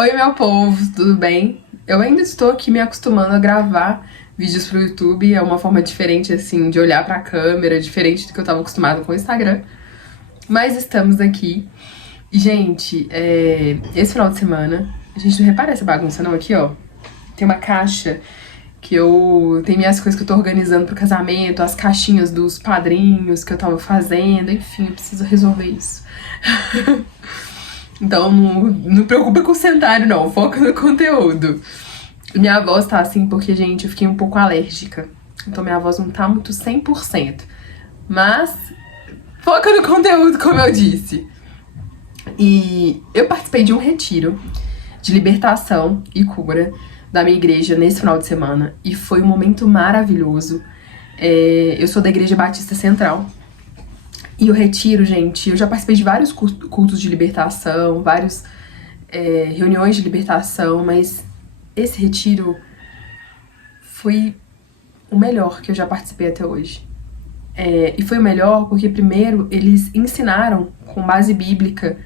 Oi, meu povo, tudo bem? Eu ainda estou aqui me acostumando a gravar vídeos pro YouTube. É uma forma diferente, assim, de olhar pra câmera, diferente do que eu tava acostumado com o Instagram. Mas estamos aqui. E, gente, esse final de semana, a gente não repara essa bagunça não aqui, ó. Tem uma caixa que eu... Tem minhas coisas que eu tô organizando pro casamento, as caixinhas dos padrinhos que eu tava fazendo. Enfim, eu preciso resolver isso. Então não preocupa com o cenário, não. Foca no conteúdo. Minha voz tá assim porque, gente, eu fiquei um pouco alérgica. Então minha voz não tá muito 100%. Mas foca no conteúdo, como eu disse. E eu participei de um retiro de libertação e cura da minha igreja nesse final de semana. E foi um momento maravilhoso. Eu sou da Igreja Batista Central. E o retiro, gente, eu já participei de vários cultos de libertação, várias reuniões de libertação, mas esse retiro foi o melhor que eu já participei até hoje. E foi o melhor porque, primeiro, eles ensinaram, com base bíblica,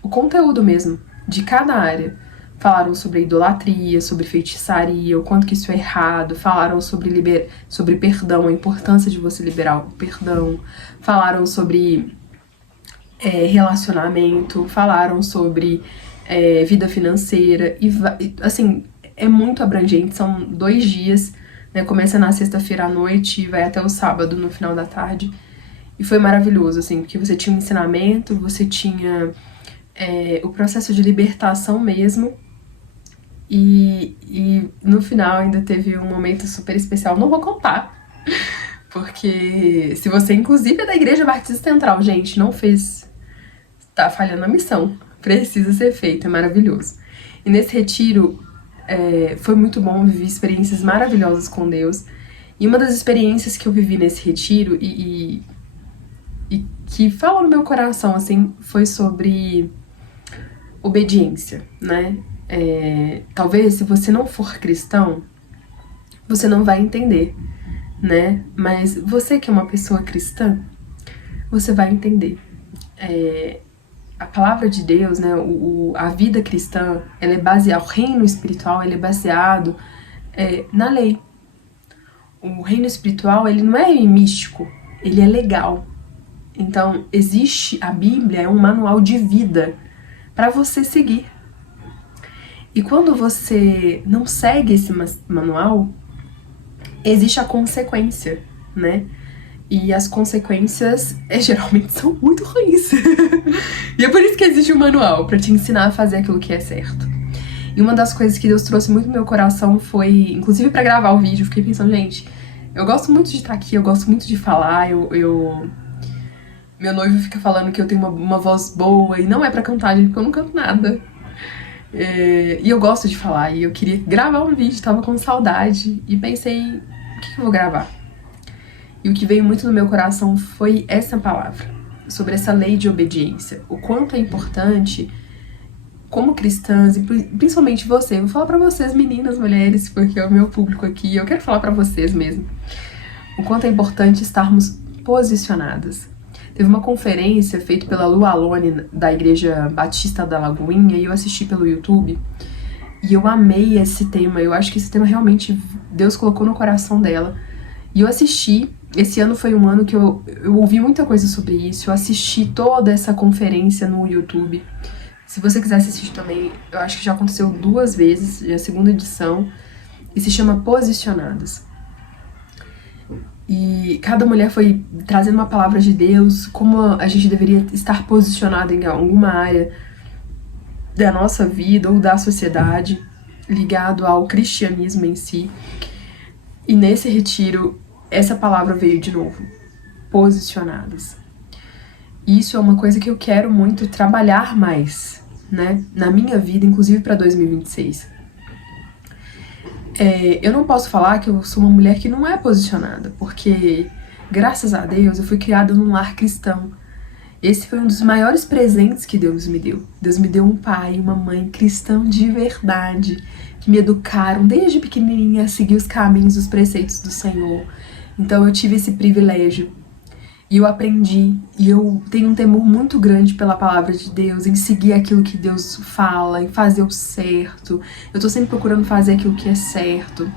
o conteúdo mesmo, de cada área. Falaram sobre idolatria, sobre feitiçaria, o quanto que isso é errado. Falaram sobre perdão, a importância de você liberar o perdão. Falaram sobre relacionamento. Falaram sobre vida financeira. E, assim, é muito abrangente. São 2 dias, né? Começa na sexta-feira à noite e vai até o sábado, no final da tarde. E foi maravilhoso, assim, porque você tinha um ensinamento, você tinha o processo de libertação mesmo. E no final ainda teve um momento super especial. Não vou contar, porque se você, inclusive, é da Igreja Batista Central, gente, não fez, tá falhando a missão. Precisa ser feito, é maravilhoso. E nesse retiro foi muito bom, vivi experiências maravilhosas com Deus. E uma das experiências que eu vivi nesse retiro e que fala no meu coração, assim, foi sobre obediência, né? Talvez, se você não for cristão, você não vai entender, né? Mas você que é uma pessoa cristã, você vai entender. A palavra de Deus, né? A vida cristã, ela é baseada, o reino espiritual, ele é baseado na lei. O reino espiritual, ele não é místico, ele é legal. Então, a Bíblia é um manual de vida para você seguir. E quando você não segue esse manual, existe a consequência, né? E as consequências geralmente são muito ruins. E é por isso que existe um manual, para te ensinar a fazer aquilo que é certo. E uma das coisas que Deus trouxe muito no meu coração foi, inclusive para gravar o vídeo, eu fiquei pensando, gente, eu gosto muito de estar aqui, eu gosto muito de falar, meu noivo fica falando que eu tenho uma voz boa, e não é pra cantar, gente, porque eu não canto nada. E eu gosto de falar, e eu queria gravar um vídeo, tava com saudade, e pensei, o que eu vou gravar? E o que veio muito no meu coração foi essa palavra, sobre essa lei de obediência. O quanto é importante, como cristãs, e principalmente você, eu vou falar pra vocês, meninas, mulheres, porque é o meu público aqui, eu quero falar pra vocês mesmo, o quanto é importante estarmos posicionadas. Teve uma conferência feita pela Lu Alone, da Igreja Batista da Lagoinha, e eu assisti pelo YouTube, e eu amei esse tema. Eu acho que esse tema realmente Deus colocou no coração dela. E eu assisti, esse ano foi um ano que eu ouvi muita coisa sobre isso, eu assisti toda essa conferência no YouTube. Se você quiser assistir também, eu acho que já aconteceu 2 vezes, é a 2ª edição, e se chama Posicionadas. E cada mulher foi trazendo uma palavra de Deus, como a gente deveria estar posicionada em alguma área da nossa vida ou da sociedade, ligado ao cristianismo em si. E nesse retiro, essa palavra veio de novo, posicionadas. E isso é uma coisa que eu quero muito trabalhar mais, né, na minha vida, inclusive para 2026. Eu não posso falar que eu sou uma mulher que não é posicionada, porque, graças a Deus, eu fui criada num lar cristão. Esse foi um dos maiores presentes que Deus me deu. Deus me deu um pai e uma mãe cristão de verdade, que me educaram desde pequenininha a seguir os caminhos, os preceitos do Senhor. Então eu tive esse privilégio. E eu aprendi, e eu tenho um temor muito grande pela palavra de Deus, em seguir aquilo que Deus fala, em fazer o certo. Eu tô sempre procurando fazer aquilo que é certo.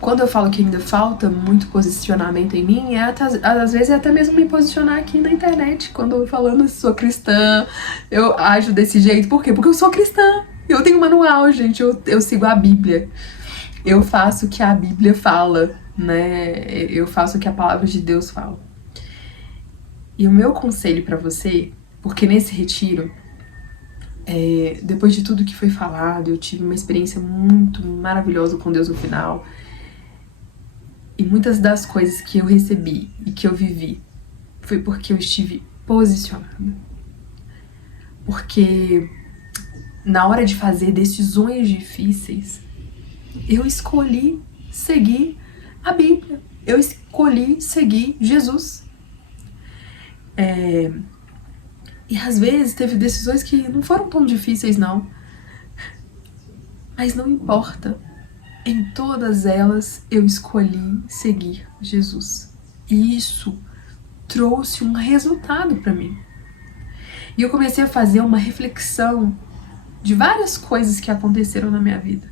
Quando eu falo que ainda falta muito posicionamento em mim, às vezes é até mesmo me posicionar aqui na internet. Quando eu falando sou cristã, eu ajo desse jeito. Por quê? Porque eu sou cristã. Eu tenho um manual, gente. Eu sigo a Bíblia. Eu faço o que a Bíblia fala, né? Eu faço o que a palavra de Deus fala. E o meu conselho pra você, porque nesse retiro, depois de tudo que foi falado, eu tive uma experiência muito maravilhosa com Deus no final. E muitas das coisas que eu recebi e que eu vivi foi porque eu estive posicionada. Porque na hora de fazer decisões difíceis, eu escolhi seguir a Bíblia. Eu escolhi seguir Jesus. E às vezes teve decisões que não foram tão difíceis, não. Mas não importa. Em todas elas eu escolhi seguir Jesus. E isso trouxe um resultado para mim. E eu comecei a fazer uma reflexão de várias coisas que aconteceram na minha vida.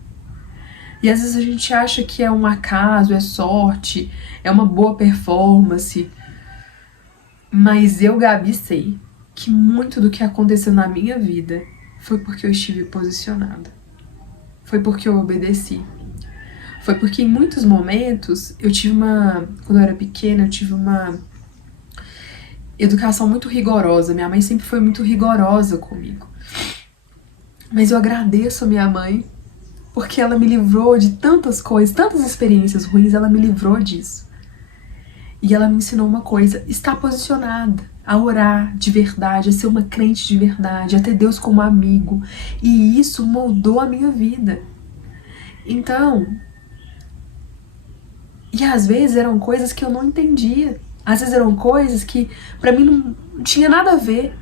E às vezes a gente acha que é um acaso, é sorte, é uma boa performance. Mas eu, Gabi, sei que muito do que aconteceu na minha vida foi porque eu estive posicionada. Foi porque eu obedeci. Foi porque em muitos momentos quando eu era pequena, eu tive uma educação muito rigorosa. Minha mãe sempre foi muito rigorosa comigo. Mas eu agradeço a minha mãe porque ela me livrou de tantas coisas, tantas experiências ruins, ela me livrou disso. E ela me ensinou uma coisa: estar posicionada, a orar de verdade, a ser uma crente de verdade, a ter Deus como amigo. E isso moldou a minha vida. Então, e às vezes eram coisas que eu não entendia. Às vezes eram coisas que pra mim não tinha nada a ver.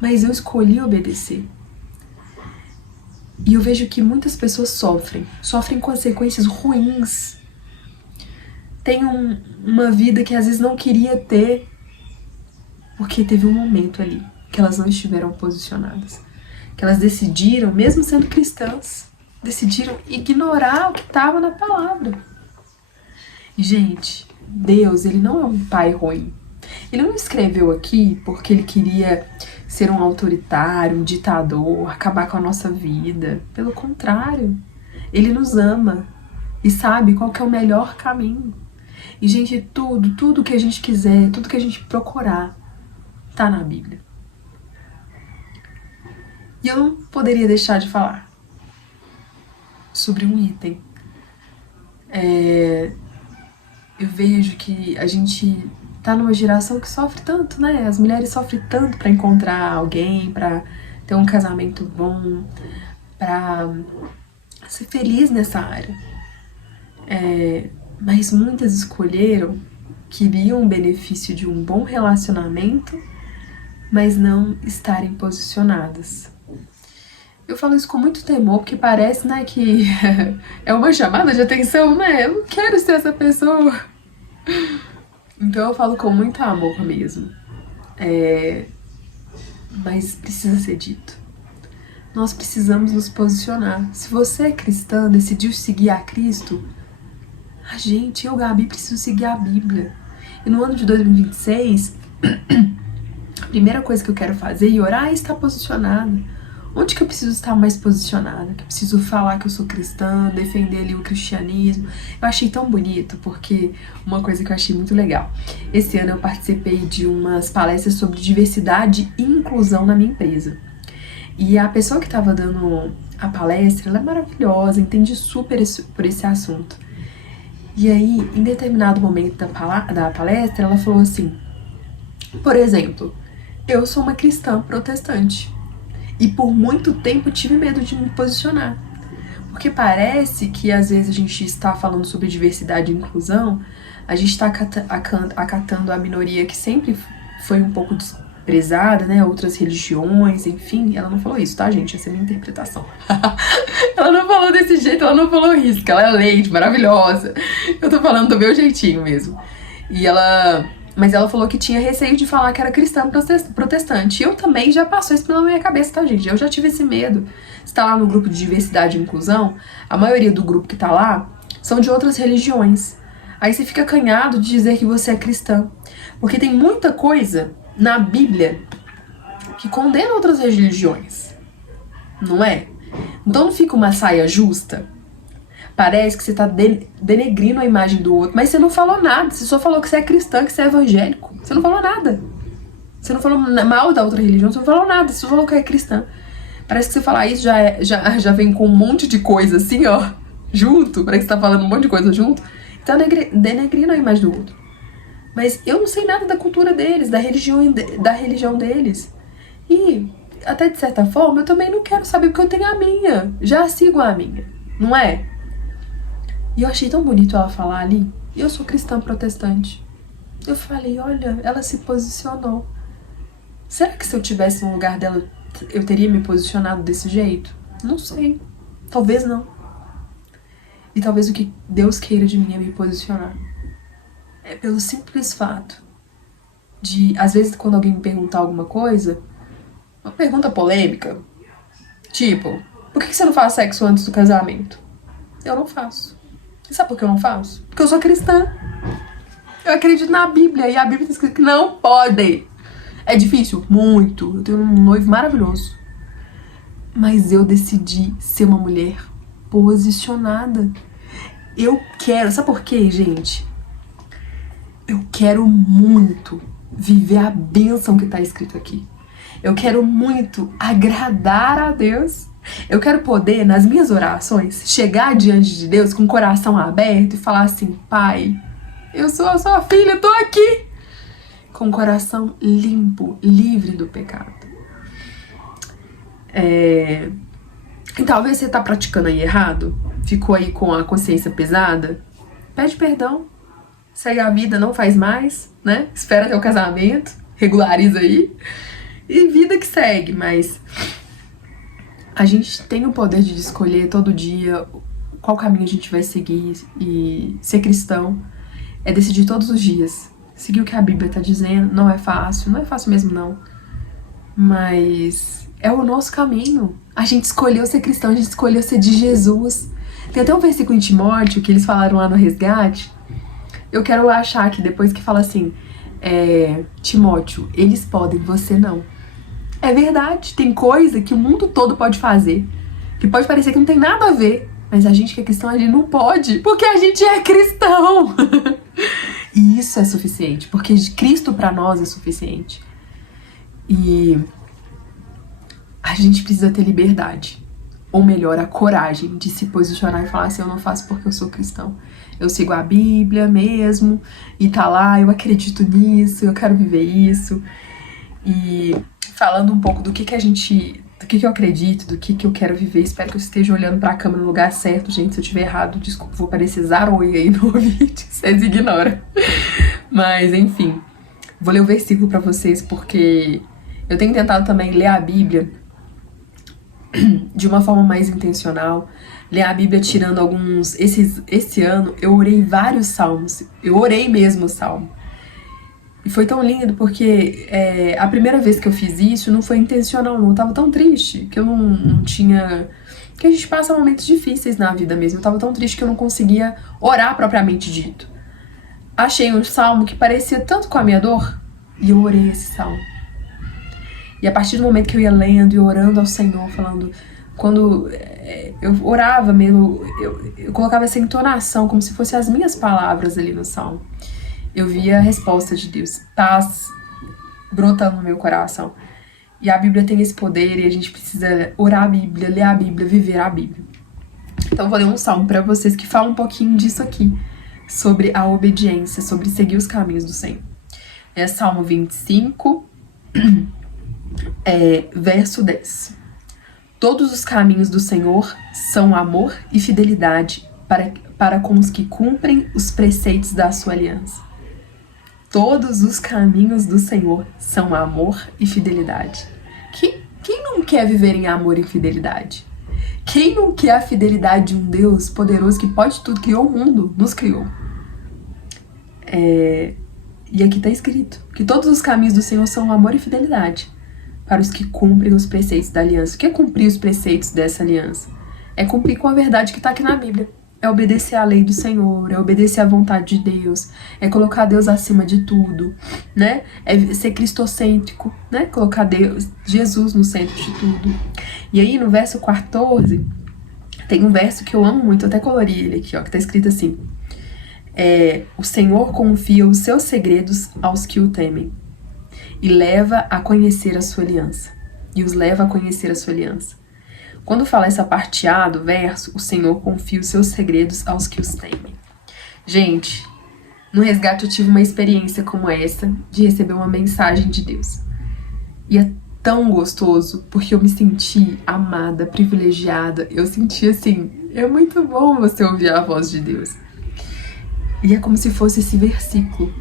Mas eu escolhi obedecer. E eu vejo que muitas pessoas sofrem consequências ruins. Tem uma vida que às vezes não queria ter, porque teve um momento ali que elas não estiveram posicionadas. Que elas decidiram, mesmo sendo cristãs, decidiram ignorar o que estava na palavra. E, gente, Deus, ele não é um pai ruim. Ele não escreveu aqui porque ele queria ser um autoritário, um ditador, acabar com a nossa vida. Pelo contrário, ele nos ama e sabe qual que é o melhor caminho. E, gente, tudo que a gente quiser, tudo que a gente procurar, tá na Bíblia. E eu não poderia deixar de falar sobre um item. Eu vejo que a gente tá numa geração que sofre tanto, né? As mulheres sofrem tanto pra encontrar alguém, pra ter um casamento bom, pra ser feliz nessa área. Mas muitas queriam o benefício de um bom relacionamento, mas não estarem posicionadas. Eu falo isso com muito temor, porque parece, né, que é uma chamada de atenção, né? Eu não quero ser essa pessoa. Então eu falo com muito amor mesmo. Mas precisa ser dito. Nós precisamos nos posicionar. Se você é cristã, decidiu seguir a Cristo, eu, Gabi, preciso seguir a Bíblia. E no ano de 2026, a primeira coisa que eu quero fazer e orar é estar posicionada. Onde que eu preciso estar mais posicionada? Que eu preciso falar que eu sou cristã, defender ali o cristianismo. Eu achei tão bonito, porque uma coisa que eu achei muito legal. Esse ano eu participei de umas palestras sobre diversidade e inclusão na minha empresa. E a pessoa que estava dando a palestra, ela é maravilhosa, entende super por esse assunto. E aí, em determinado momento da palestra, ela falou assim: por exemplo, eu sou uma cristã protestante. E por muito tempo tive medo de me posicionar. Porque parece que às vezes a gente está falando sobre diversidade e inclusão, a gente está acatando a minoria que sempre foi um pouco desprezada, né? Outras religiões, enfim. Ela não falou isso, tá, gente? Essa é a minha interpretação. Ela não falou desse jeito, ela não falou isso, que ela é leite, maravilhosa. Eu tô falando do meu jeitinho mesmo. Mas ela falou que tinha receio de falar que era cristã protestante. E eu também já passou isso pela minha cabeça, tá, gente? Eu já tive esse medo. Você tá lá no grupo de diversidade e inclusão, a maioria do grupo que tá lá são de outras religiões. Aí você fica acanhado de dizer que você é cristã. Porque tem muita coisa na Bíblia que condena outras religiões. Não é? Então não fica uma saia justa? Parece que você tá denegrindo a imagem do outro, mas você não falou nada. Você só falou que você é cristã, que você é evangélico. Você não falou nada. Você não falou mal da outra religião, você não falou nada. Você só falou que é cristã. Parece que você falar isso já vem com um monte de coisa assim, ó, junto. Parece que você tá falando um monte de coisa junto. Tá denegrindo a imagem do outro. Mas eu não sei nada da cultura deles, da religião deles. E, até de certa forma, eu também não quero saber porque eu tenho a minha. Já sigo a minha, não é? E eu achei tão bonito ela falar ali, eu sou cristã protestante. Eu falei, olha, ela se posicionou. Será que se eu tivesse no lugar dela, eu teria me posicionado desse jeito? Não sei. Talvez não. E talvez o que Deus queira de mim é me posicionar. É pelo simples fato de, às vezes, quando alguém me perguntar alguma coisa, uma pergunta polêmica, tipo, por que você não faz sexo antes do casamento? Eu não faço. E sabe por que eu não faço? Porque eu sou cristã. Eu acredito na Bíblia. E a Bíblia está escrito que não pode. É difícil? Muito. Eu tenho um noivo maravilhoso. Mas eu decidi ser uma mulher posicionada. Eu quero... Sabe por quê, gente? Eu quero muito viver a bênção que está escrito aqui. Eu quero muito agradar a Deus. Eu quero poder, nas minhas orações, chegar diante de Deus com o coração aberto e falar assim, Pai, eu sou a sua filha, eu tô aqui. Com o coração limpo, livre do pecado. E talvez você tá praticando aí errado, ficou aí com a consciência pesada, pede perdão, segue a vida, não faz mais, né? Espera até o casamento, regulariza aí, e vida que segue, mas... A gente tem o poder de escolher todo dia qual caminho a gente vai seguir, e ser cristão é decidir todos os dias. Seguir o que a Bíblia tá dizendo, não é fácil mesmo não, mas é o nosso caminho. A gente escolheu ser cristão, a gente escolheu ser de Jesus. Tem até um versículo em Timóteo que eles falaram lá no Resgate, eu quero achar que depois que fala assim, Timóteo, eles podem, você não. É verdade, tem coisa que o mundo todo pode fazer, que pode parecer que não tem nada a ver, mas a gente que é cristão, a gente não pode, porque a gente é cristão. E isso é suficiente, porque Cristo pra nós é suficiente. E a gente precisa ter liberdade, ou melhor, a coragem de se posicionar e falar assim, eu não faço porque eu sou cristão. Eu sigo a Bíblia mesmo, e tá lá, eu acredito nisso, eu quero viver isso. E... falando um pouco do que eu acredito, do que eu quero viver. Espero que eu esteja olhando pra câmera no lugar certo, gente. Se eu estiver errado, desculpa, vou parecer Zaroi aí no vídeo, vocês ignoram. Mas, enfim, vou ler o versículo pra vocês, porque eu tenho tentado também ler a Bíblia de uma forma mais intencional. Ler a Bíblia tirando alguns... Esse ano eu orei vários salmos, eu orei mesmo o salmo. E foi tão lindo porque a primeira vez que eu fiz isso não foi intencional, não. Eu tava tão triste que eu não tinha... Porque a gente passa momentos difíceis na vida mesmo. Eu tava tão triste que eu não conseguia orar propriamente dito. Achei um salmo que parecia tanto com a minha dor e eu orei esse salmo. E a partir do momento que eu ia lendo e orando ao Senhor, falando... Quando eu orava mesmo, eu colocava essa entonação como se fossem as minhas palavras ali no salmo. Eu via a resposta de Deus, paz brotando no meu coração. E a Bíblia tem esse poder e a gente precisa orar a Bíblia, ler a Bíblia, viver a Bíblia. Então eu vou ler um salmo para vocês que fala um pouquinho disso aqui, sobre a obediência, sobre seguir os caminhos do Senhor. É Salmo 25, verso 10. Todos os caminhos do Senhor são amor e fidelidade para com os que cumprem os preceitos da sua aliança. Todos os caminhos do Senhor são amor e fidelidade. Quem não quer viver em amor e fidelidade? Quem não quer a fidelidade de um Deus poderoso que pode tudo, criou o mundo, nos criou? E aqui está escrito que todos os caminhos do Senhor são amor e fidelidade para os que cumprem os preceitos da aliança. O que é cumprir os preceitos dessa aliança? É cumprir com a verdade que está aqui na Bíblia. É obedecer à lei do Senhor, é obedecer à vontade de Deus, é colocar Deus acima de tudo, né? É ser cristocêntrico, né? Colocar Deus, Jesus no centro de tudo. E aí no verso 14, tem um verso que eu amo muito, eu até colori ele aqui, ó, que tá escrito assim: o Senhor confia os seus segredos aos que o temem e leva a conhecer a sua aliança. E os leva a conhecer a sua aliança. Quando fala essa parte A do verso, o Senhor confia os seus segredos aos que os temem. Gente, no resgate eu tive uma experiência como essa, de receber uma mensagem de Deus. E é tão gostoso, porque eu me senti amada, privilegiada. Eu senti assim, é muito bom você ouvir a voz de Deus. E é como se fosse esse versículo.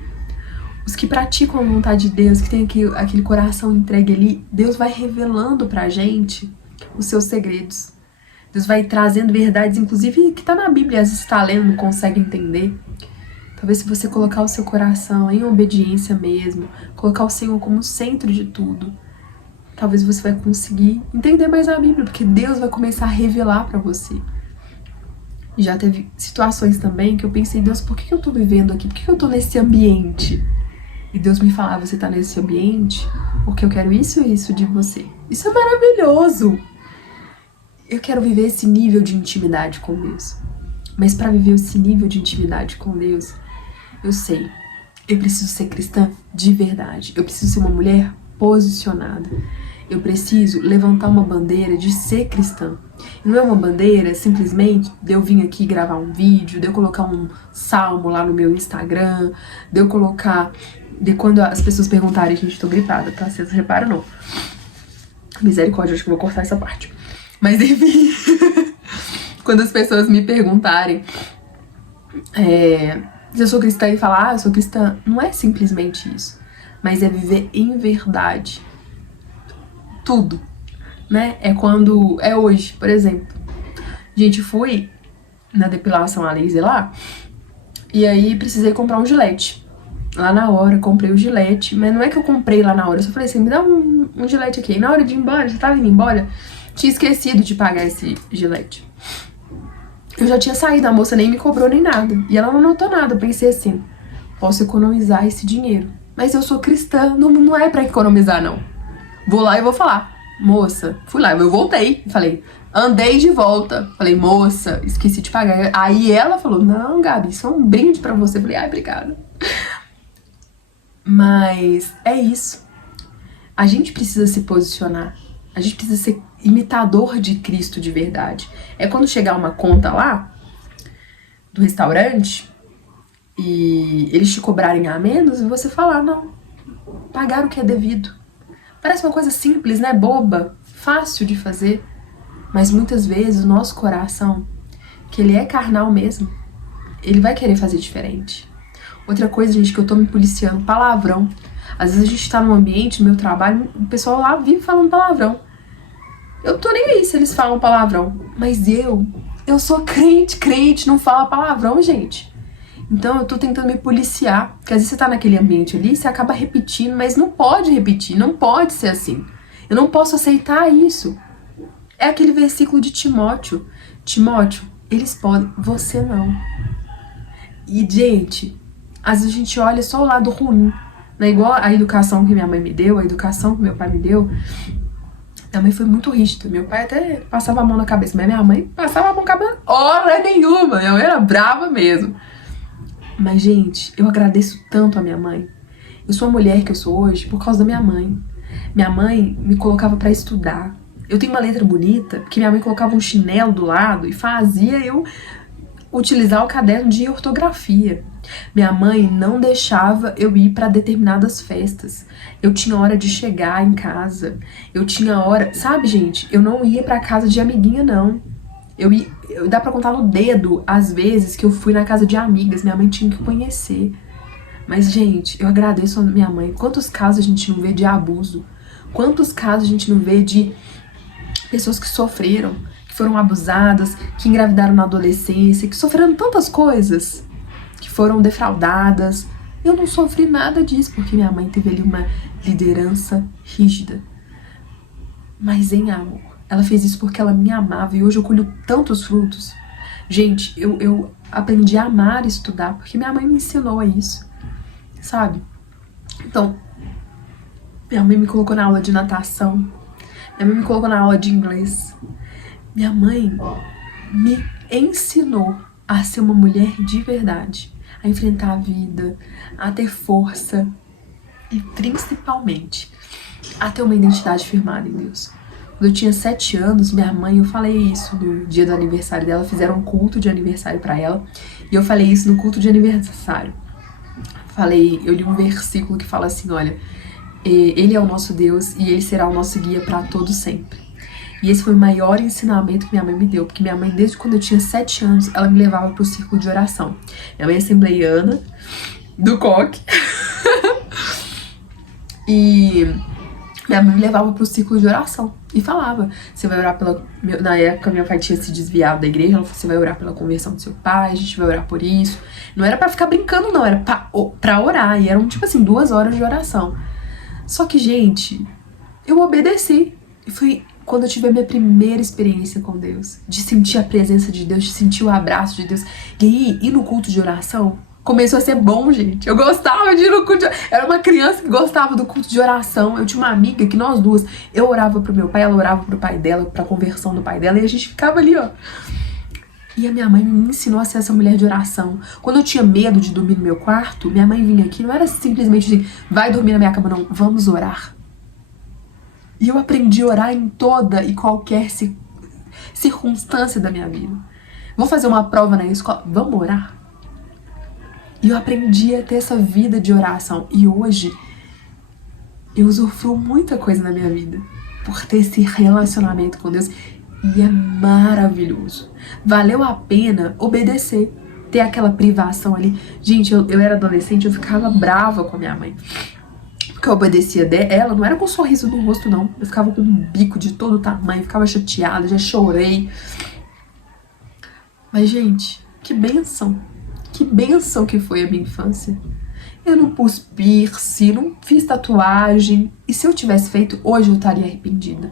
Os que praticam a vontade de Deus, que tem aquele coração entregue ali, Deus vai revelando pra gente os seus segredos. Deus vai trazendo verdades, inclusive que tá na Bíblia, às vezes está lendo, não consegue entender. Talvez se você colocar o seu coração em obediência mesmo, colocar o Senhor como centro de tudo, talvez você vai conseguir entender mais a Bíblia, porque Deus vai começar a revelar pra você. E já teve situações também que eu pensei, Deus, por que eu tô vivendo aqui? Por que eu tô nesse ambiente? E Deus me falava, você tá nesse ambiente porque eu quero isso e isso de você. Isso é maravilhoso! Eu quero viver esse nível de intimidade com Deus. Mas para viver esse nível de intimidade com Deus, eu sei, eu preciso ser cristã de verdade. Eu preciso ser uma mulher posicionada. Eu preciso levantar uma bandeira de ser cristã. E não é uma bandeira simplesmente de eu vir aqui gravar um vídeo, de eu colocar um salmo lá no meu Instagram, de eu colocar... De quando as pessoas perguntarem, gente, tô gripada, tá? Vocês reparam, não? Misericórdia, acho que eu vou cortar essa parte. Mas enfim, quando as pessoas me perguntarem se eu sou cristã e falar, eu sou cristã, não é simplesmente isso. Mas é viver em verdade. Tudo, né? É quando... É hoje, por exemplo. Gente, fui na depilação a laser lá, e aí precisei comprar um gilete. Lá na hora, comprei o gilete, mas não é que eu comprei lá na hora, eu só falei assim, me dá um gilete aqui. E na hora de ir embora, já tava indo embora, tinha esquecido de pagar esse gilete. Eu já tinha saído, a moça nem me cobrou nem nada. E ela não notou nada, eu pensei assim, posso economizar esse dinheiro. Mas eu sou cristã, não é pra economizar, não. Vou lá e vou falar, moça, fui lá, eu voltei, falei, andei de volta. Falei, moça, esqueci de pagar. Aí ela falou, não, Gabi, isso é um brinde pra você. Eu falei, ai, obrigada. Mas é isso. A gente precisa se posicionar. A gente precisa ser imitador de Cristo de verdade. É quando chegar uma conta lá do restaurante e eles te cobrarem a menos e você falar, não, pagar o que é devido. Parece uma coisa simples, né? Boba, fácil de fazer. Mas muitas vezes o nosso coração, que ele é carnal mesmo, ele vai querer fazer diferente. Outra coisa, gente, que eu tô me policiando, palavrão. Às vezes a gente tá num ambiente, no meu trabalho, o pessoal lá vive falando palavrão. Eu tô nem aí se eles falam palavrão. Mas eu sou crente, não fala palavrão, gente. Então eu tô tentando me policiar. Porque às vezes você tá naquele ambiente ali, você acaba repetindo, mas não pode repetir, não pode ser assim. Eu não posso aceitar isso. É aquele versículo de Timóteo. Timóteo, eles podem, você não. E, gente... Às vezes a gente olha só o lado ruim, né? Igual a educação que minha mãe me deu, a educação que meu pai me deu. Minha mãe foi muito rígida. Meu pai até passava a mão na cabeça, mas minha mãe passava a mão na cabeça hora nenhuma. Minha mãe era brava mesmo. Mas, gente, eu agradeço tanto a minha mãe. Eu sou a mulher que eu sou hoje por causa da minha mãe. Minha mãe me colocava pra estudar. Eu tenho uma letra bonita, porque minha mãe colocava um chinelo do lado e fazia eu utilizar o caderno de ortografia. Minha mãe não deixava eu ir para determinadas festas. Eu tinha hora de chegar em casa. Eu tinha hora... Sabe, gente? Eu não ia pra casa de amiguinha, não. Dá pra contar no dedo as vezes que eu fui na casa de amigas. Minha mãe tinha que conhecer. Mas, gente, eu agradeço a minha mãe. Quantos casos a gente não vê de abuso? Quantos casos a gente não vê de pessoas que sofreram, que foram abusadas, que engravidaram na adolescência, que sofreram tantas coisas, que foram defraudadas. Eu não sofri nada disso, porque minha mãe teve ali uma liderança rígida, mas em amor. Ela fez isso porque ela me amava e hoje eu colho tantos frutos. Gente, eu aprendi a amar e estudar porque minha mãe me ensinou a isso, sabe? Então, minha mãe me colocou na aula de natação, minha mãe me colocou na aula de inglês. Minha mãe me ensinou a ser uma mulher de verdade, a enfrentar a vida, a ter força e principalmente a ter uma identidade firmada em Deus. Quando eu tinha 7 anos, minha mãe, eu falei isso no dia do aniversário dela, fizeram um culto de aniversário pra ela, e eu falei isso no culto de aniversário. Eu li um versículo que fala assim, olha, Ele é o nosso Deus e Ele será o nosso guia pra todo sempre. E esse foi o maior ensinamento que minha mãe me deu, porque minha mãe, desde quando eu tinha 7 anos, ela me levava pro círculo de oração. Minha mãe é assembleiana, do coque, e minha mãe me levava pro círculo de oração e falava, você vai orar pela... Na época, meu pai tinha se desviado da igreja, ela falou, você vai orar pela conversão do seu pai, a gente vai orar por isso. Não era pra ficar brincando, não, era pra orar, e eram, tipo assim, 2 horas de oração. Só que, gente, eu obedeci. E foi quando eu tive a minha primeira experiência com Deus, de sentir a presença de Deus, de sentir o abraço de Deus. E aí, ir no culto de oração começou a ser bom, gente. Eu gostava de ir no culto de oração. Era uma criança que gostava do culto de oração. Eu tinha uma amiga que nós duas, eu orava pro meu pai, ela orava pro pai dela, pra conversão do pai dela, e a gente ficava ali, ó. E a minha mãe me ensinou a ser essa mulher de oração. Quando eu tinha medo de dormir no meu quarto, minha mãe vinha aqui, não era simplesmente assim, vai dormir na minha cama, não, vamos orar. E eu aprendi a orar em toda e qualquer circunstância da minha vida. Vou fazer uma prova na escola, vamos orar? E eu aprendi a ter essa vida de oração. E hoje, eu usufruo muita coisa na minha vida por ter esse relacionamento com Deus. E é maravilhoso. Valeu a pena obedecer, ter aquela privação ali. Gente, eu era adolescente, eu ficava brava com a minha mãe, porque eu obedecia dela, não era com um sorriso no rosto, não. Eu ficava com um bico de todo tamanho, ficava chateada, já chorei. Mas, gente, que bênção. Que bênção que foi a minha infância. Eu não pus piercing, não fiz tatuagem. E se eu tivesse feito, hoje eu estaria arrependida.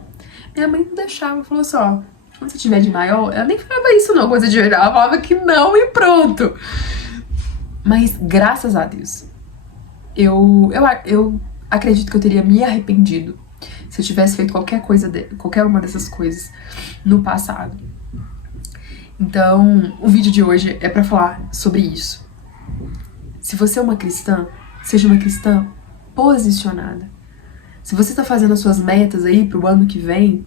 Minha mãe não deixava, falou assim, ó, quando você tiver de maior, ela nem falava isso não, coisa de verdade, ela falava que não e pronto. Mas, graças a Deus, eu acredito que eu teria me arrependido se eu tivesse feito qualquer uma dessas coisas no passado. Então, o vídeo de hoje é pra falar sobre isso. Se você é uma cristã, seja uma cristã posicionada. Se você está fazendo as suas metas aí pro ano que vem,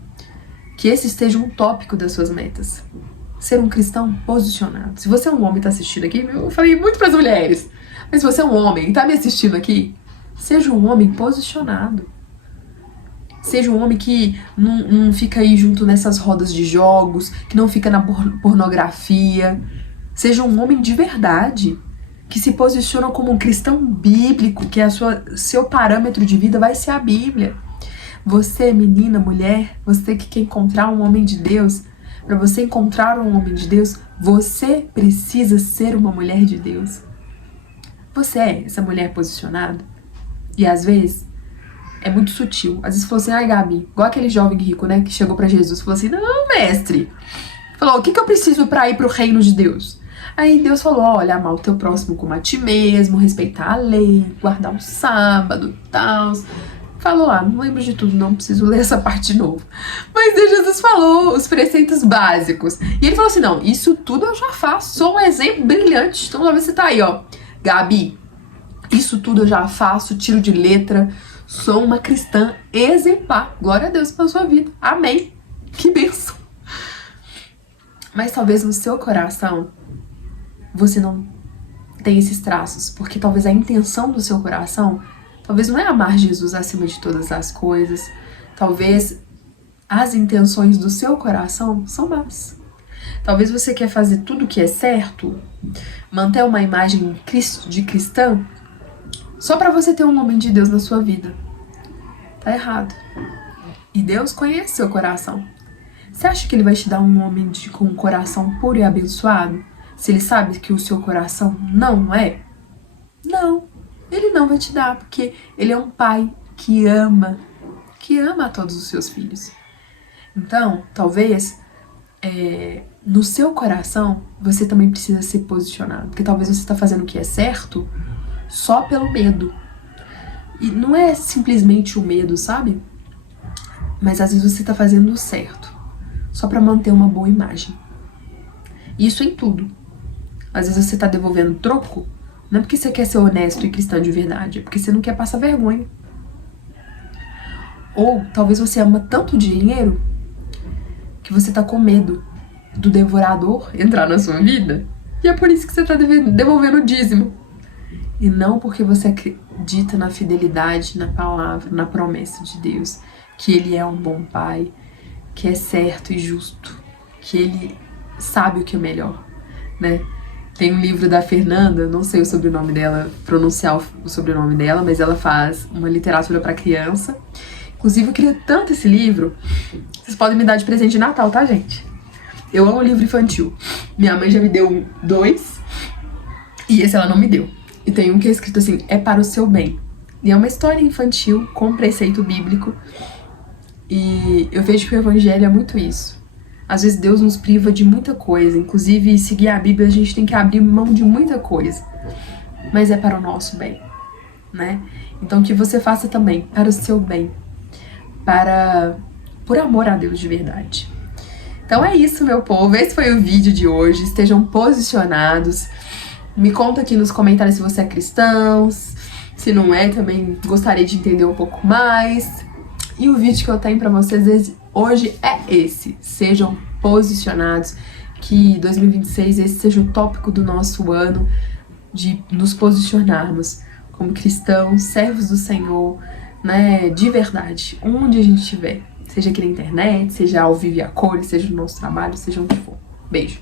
que esse esteja um tópico das suas metas. Ser um cristão posicionado. Se você é um homem e tá assistindo aqui, eu falei muito pras mulheres, mas se você é um homem e tá me assistindo aqui, seja um homem posicionado. Seja um homem que não fica aí junto nessas rodas de jogos, que não fica na pornografia. Seja um homem de verdade, que se posiciona como um cristão bíblico, que seu parâmetro de vida vai ser a Bíblia. Você, menina, mulher, você que quer encontrar um homem de Deus, para você encontrar um homem de Deus, você precisa ser uma mulher de Deus. Você é essa mulher posicionada? E às vezes é muito sutil. Às vezes falou assim, ai Gabi, igual aquele jovem rico, né, que chegou pra Jesus e falou assim, não, mestre. Falou, o que eu preciso pra ir pro reino de Deus? Aí Deus falou, olha, amar o teu próximo como a ti mesmo, respeitar a lei, guardar o sábado, tal. Falou lá, não lembro de tudo, não preciso ler essa parte de novo. Mas aí Jesus falou os preceitos básicos. E ele falou assim, não, isso tudo eu já faço, sou um exemplo brilhante. Então lá você tá aí, ó, Gabi, isso tudo eu já faço, tiro de letra, sou uma cristã exemplar. Glória a Deus pela sua vida. Amém. Que bênção. Mas talvez no seu coração você não tem esses traços, porque talvez a intenção do seu coração, talvez não é amar Jesus acima de todas as coisas, talvez as intenções do seu coração são más. Talvez você quer fazer tudo o que é certo, manter uma imagem de cristã, só pra você ter um homem de Deus na sua vida. Tá errado. E Deus conhece seu coração. Você acha que ele vai te dar um homem com um coração puro e abençoado? Se ele sabe que o seu coração não é? Não. Ele não vai te dar, porque ele é um pai que ama a todos os seus filhos. Então, talvez, no seu coração, você também precisa ser posicionado. Porque talvez você está fazendo o que é certo só pelo medo. E não é simplesmente o medo, sabe? Mas às vezes você está fazendo o certo só para manter uma boa imagem. Isso em tudo. Às vezes você está devolvendo troco, não é porque você quer ser honesto e cristão de verdade, é porque você não quer passar vergonha. Ou talvez você ama tanto dinheiro que você tá com medo do devorador entrar na sua vida, e é por isso que você tá devolvendo o dízimo. E não porque você acredita na fidelidade, na palavra, na promessa de Deus, que Ele é um bom pai, que é certo e justo, que Ele sabe o que é melhor, né? Tem um livro da Fernanda, não sei o sobrenome dela, pronunciar o sobrenome dela, mas ela faz uma literatura para criança. Inclusive, eu queria tanto esse livro. Vocês podem me dar de presente de Natal, tá, gente? Eu amo livro infantil. Minha mãe já me deu 2, e esse ela não me deu. E tem um que é escrito assim, é para o seu bem. E é uma história infantil com preceito bíblico. E eu vejo que o evangelho é muito isso. Às vezes Deus nos priva de muita coisa. Inclusive, seguir a Bíblia, a gente tem que abrir mão de muita coisa. Mas é para o nosso bem, né? Então que você faça também para o seu bem. Por amor a Deus de verdade. Então é isso, meu povo. Esse foi o vídeo de hoje. Estejam posicionados. Me conta aqui nos comentários se você é cristão. Se não é, também gostaria de entender um pouco mais. E o vídeo que eu tenho pra vocês hoje é esse. Sejam posicionados. Que 2026 esse seja o tópico do nosso ano. De nos posicionarmos como cristãos, servos do Senhor, né, de verdade, onde a gente estiver, seja aqui na internet, seja ao vivo e a cores, seja no nosso trabalho, seja onde for. Beijo!